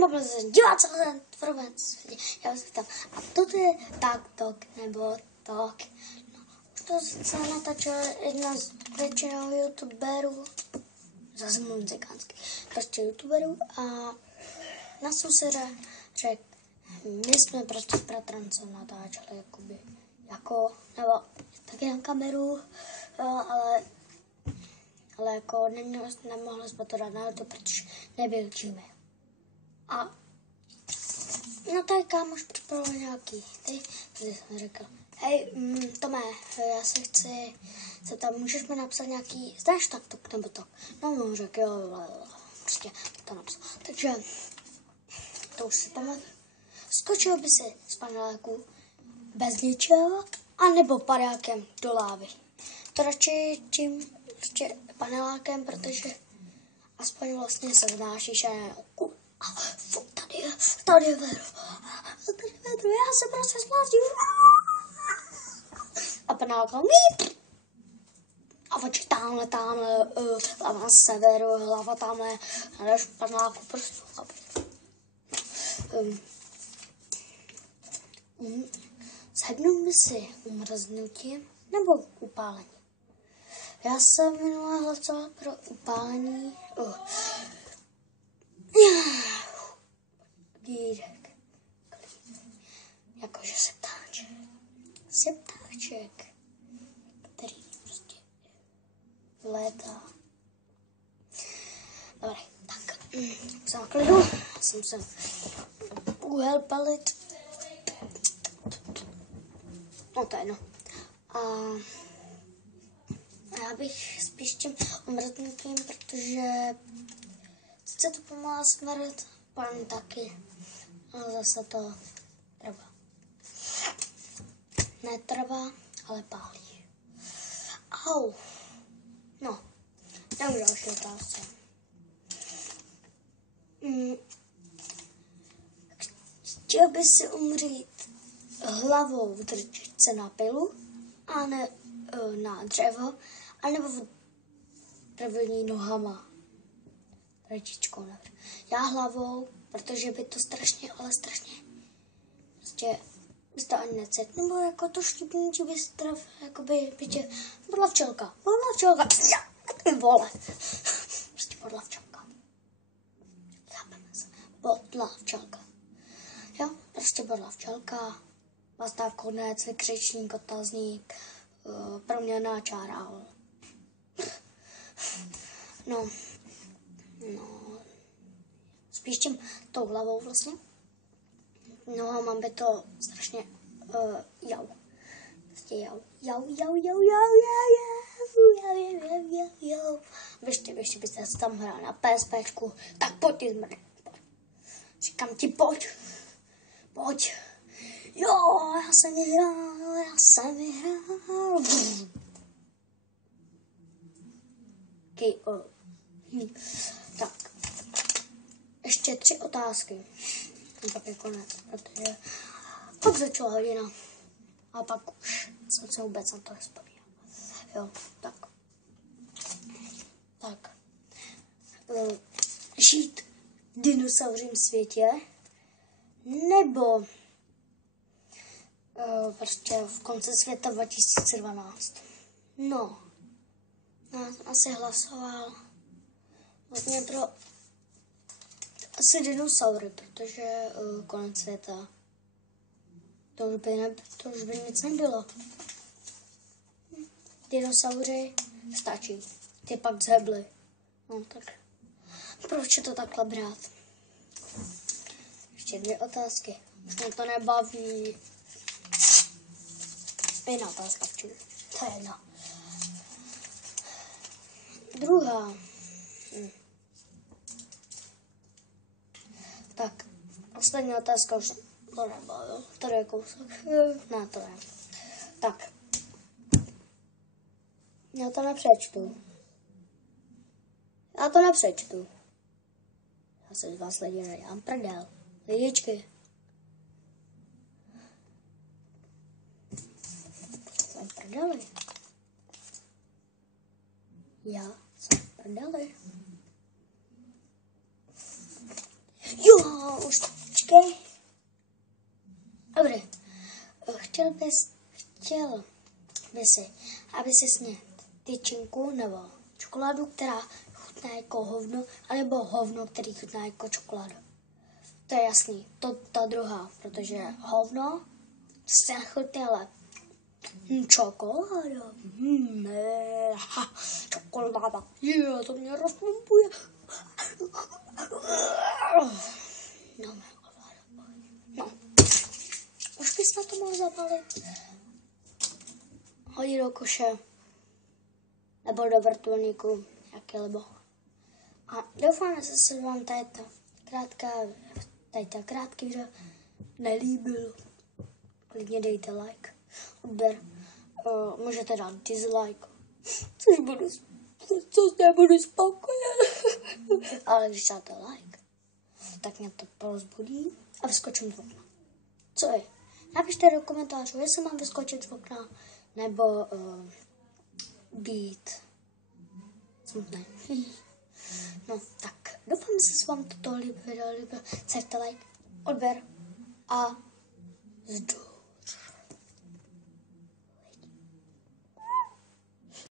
Mám se dívat celý den informace. Já se ptám, a to je tak tok, nebo tok. No, už to se natačila jedna z většinou youtuberů, zase muzikánský, prostě youtuberů a na souseda řekl, my jsme prostě s bratrancem natáčeli jako, nebo taky na kameru, ale jako nemohli jsme to dát na YouTube, protože nebyl Gmail. A no tady kámoš připravil nějaký, tady jsem řekl, hej, Tome, já se chci tam můžeš mi napsat nějaký, znáš tak nebo tak? No, on řekl, jo, prostě to napsal. Takže to už si pamatuju. Skočil by si z paneláku bez ničeho, anebo padákem do lávy. To radši tím prostě panelákem, protože aspoň vlastně se znášíš a ne tady je vedro, já se prostě zblázním. A panelákem a oči tamhle, hlava na severu, hlava tamhle, a dáš paneláku prostě Zhebnul si umrznutím nebo upálení? Já jsem minule hlasovala pro upálení. Dírek. Jakože septáček, který prostě létá. Dobrý, tak jsem v klidu, jsem se úhel palit. No to je jedno. A já bych spíš tím umrznutím, protože sice to pomáhá smrt, pan taky, ale zase to trvá. Netrvá, ale pálí. Au. No, jdem k další otázce. Chtěl by si umřít hlavou v drtičce na pilu, a ne na dřevo, anebo v drvení nohama. Drtičkou navrh. Já hlavou, protože by to strašně prostě bys to ani necet. Nebo jako to štípnutí bys traf, jako by tě bodla včelka. Ty vole. Prostě bodla včelka. Bodla včelka. Jo, prostě bodla včelka. Nastav konec, vykřičník, otazník, proměnná čára. No, spíš tím tou hlavou vlastně. No a mám by to strašně jau. Prostě jau. Ještě byste se tam hrál na PSPčku, tak pojď zmrd. Říkám ti, pojď. Jo, já jsem vyhrál. Tak, ještě 3 otázky. A pak je konec, protože pak začala hodina. A pak už jsem se vůbec na to nespomínal. Jo, tak. Žít v dinosauřím světě, nebo prostě v konci světa 2012. No, já jsem asi hlasoval vlastně pro asi dinosaury, protože konec světa to už by nic nebylo. Dinosaury stačí, ty pak zhebly. No tak proč je to takhle brát? Ještě 2 otázky. Už mě to nebaví. Jedna otázka včera. To je jedna. Druhá. Tak, poslední otázka už to nebavil. Tady je kousek. Ne, to ne. Tak. Já to nepřečtu. Já se z vás lidi nedělám prdel. Lidičky. Jsem prdeli. Já jsem prdeli. Jo, počkej. Dobře. Chtěl by si, aby si sněd tyčinku nebo čokoládu, která chutná jako hovno, anebo hovno, který chutná jako čokoláda. To je jasný. Ta druhá, protože hovno se nechutná, ale čokoláda. Ne, čokoláda. To mě rozpumpuje. No. Už bys na to mohl zabalit. Hodit do koše. Nebo do vrtulníku, jaký lebo. A doufám, že se vám tady ta krátké video nelíbilo. Klidně dejte like, odběr. Můžete dát dislike. Což nebudu spokojen. Ale když dáte like, tak mě to povzbudí a vyskočím z okna. Co je? Napište do komentářů, jestli mám vyskočit z okna, nebo být smutný. No, tak doufám, že se vám toto video líbilo. Stavte like, odběr a zdůl.